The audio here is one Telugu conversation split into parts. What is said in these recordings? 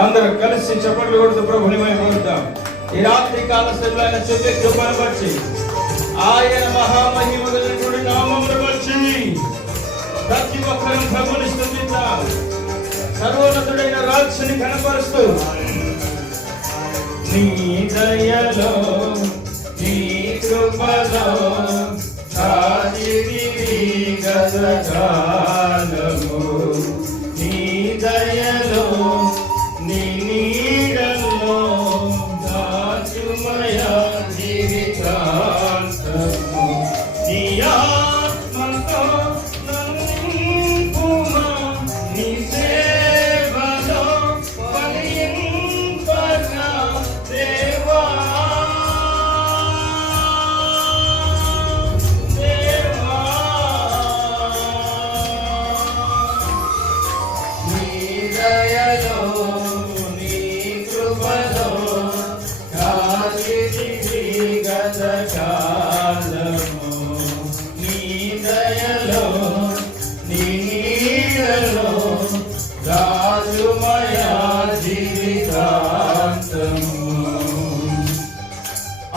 అందరూ కలిసి చప్పట్లు కొడుతూ ప్రభుని మహిమపరుద్దాం. ఈ రాత్రి కాల సమయంలో ఆయన చెప్పే కృపను బట్టి, ఆయన మహామహిమ కలిగినటువంటి నామమును బట్టి ప్రతి ఒక్కరం ప్రభుని స్తుతిద్దాం. సర్వోన్నతుడైన రాజుని కనపరుస్తూ, నీ దయలో నీ కృపలో గతకాలము, నీ దయలో నీ నీడలో దాచుమయ జీవితాంతము. నీ ఆత్మతో నింపుమా, నీ సేవలో ఫలింపగా దేవా.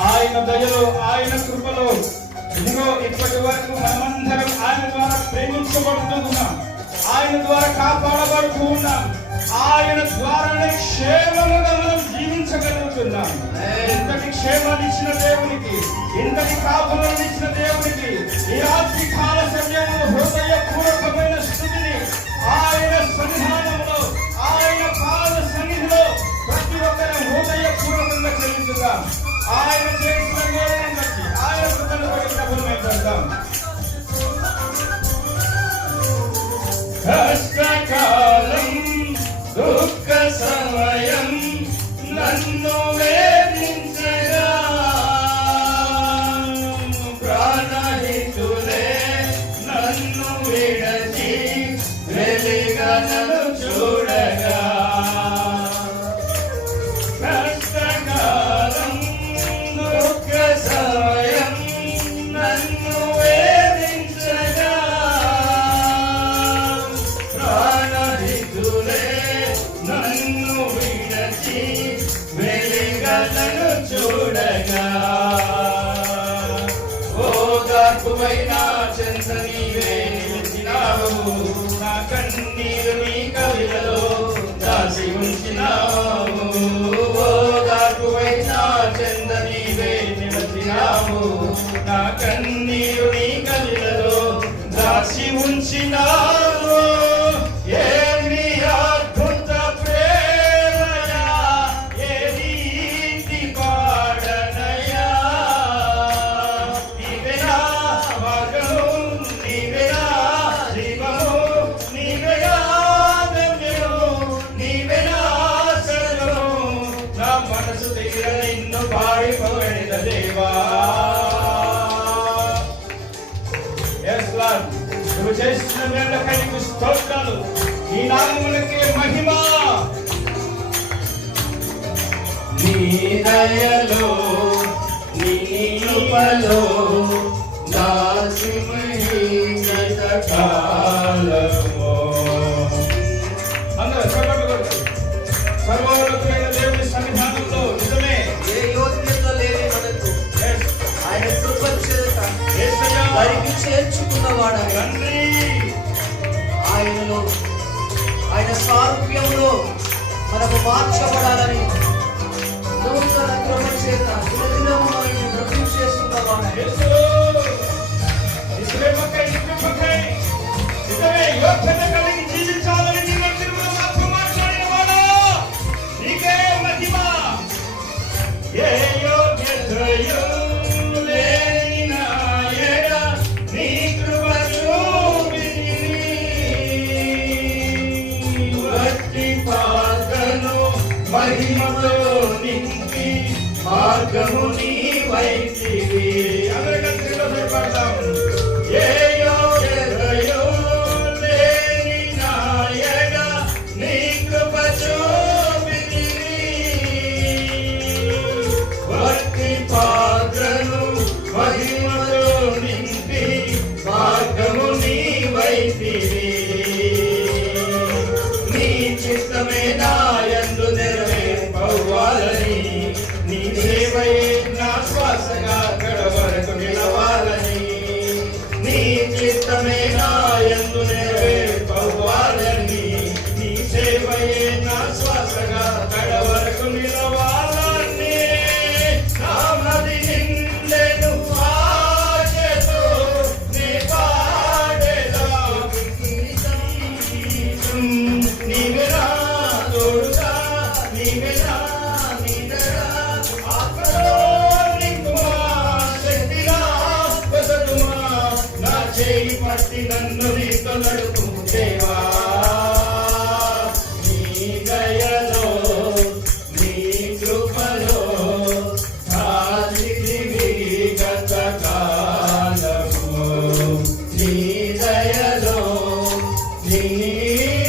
ఆయన దయలో, ఆయన కృపలో ఇదిగో ఇప్పటి వరకు మనమందరం ఆయన ద్వారా ప్రేమించబడుతూ ఉన్నాం, ఆయన ద్వారా కాపాడబడుతూ ఉన్నాం, ఆయన ద్వారానే క్షేమముగా మనం జీవించగలుగుతున్నాం. ఇంతటి క్షేమాన్ని ఇచ్చిన దేవునికి, ఇంతటి కాపులను ఇచ్చిన దేవునికి ఈ రాత్రి కాల సమయంలో హృదయపూర్వకమైన స్థుతిని ఆయన సన్నిధానంలో, ఆయన పాద సన్నిధిలో ప్రతి ఒక్కరి హృదయపూర్వకంగా చెల్లించుదాం. ఆయన చేసిన మేలును బట్టి, ఆయన కృపను బట్టి ప్రభువుని మహిమపరుద్దాం. కష్టకాలం దుఃఖ సమయం నన్ను వేధించగా, ప్రాణహితులే నన్ను విడచి వెలిగా నన్ను చూడగా, కష్టకాలం దుఃఖ సమయం నన్ను వేధించగా, ప్రాణహితులే నన్ను విడచి వెలిగలను చూడగా, ఓదార్పువైన చెంత నీవే నిలిచినావు, నా కన్నీరు నీ కవిలలో దాచి ఉంచినావు. ఓదార్పువైన చెంత నీవే నిలిచినావు, నా కన్నీరు నీ కవిలలో దాచి ఉంచినావు. ఏమి అద్భుత ప్రేమయా, ఏ రీతి పాడనయా, నీవేనా మార్గము, నీవేనా జీవము, నీవేనా ధన్యము, నీవేనా శరణము, నా మనసు తీర నిన్ను పాడిపోయిన దేవా. నువ్వు చేసిన మేళ్ళకై నీకు స్తోత్రాలు, నీ నామములకే మహిమ. నీ దయలో నీ కృపలో దాచిమయి గతకాలము. అందరూ చప్పట్లు కొట్టు. సర్వోన్నతుడైన దేవుని సన్నిధానంలో నిజమే ఏ యోగ్యత లేని మనకు ఆయన కృప చేత వారికి చేర్చుకున్నవాడు తండ్రి. ఆయనలో, ఆయన సారూప్యంలో మనకు మార్చబడాలని నూతన కృప చేత దినదినము ఆయన్ని వృద్ధి చేస్తున్నవాడు. యోగ్యత కలిగి జీవించాలని నీవు తిరుమల మాతో మాట్లాడినవాడా, నీకే మహిమ. ఏ యోగ్యతయు లేని నా ఎడ నీ కృప చూపితివి, వట్టి పాత్రను మహిమతో నింపి మార్గము నీవైతివి. అందరికీ పడతాం. ఏ యోగ్యతయు లేని నా ఎడ నీ కృప చూపితివి, వట్టి పాత్రను మహిమతో నింపి మార్గము నీవైతివి. నీ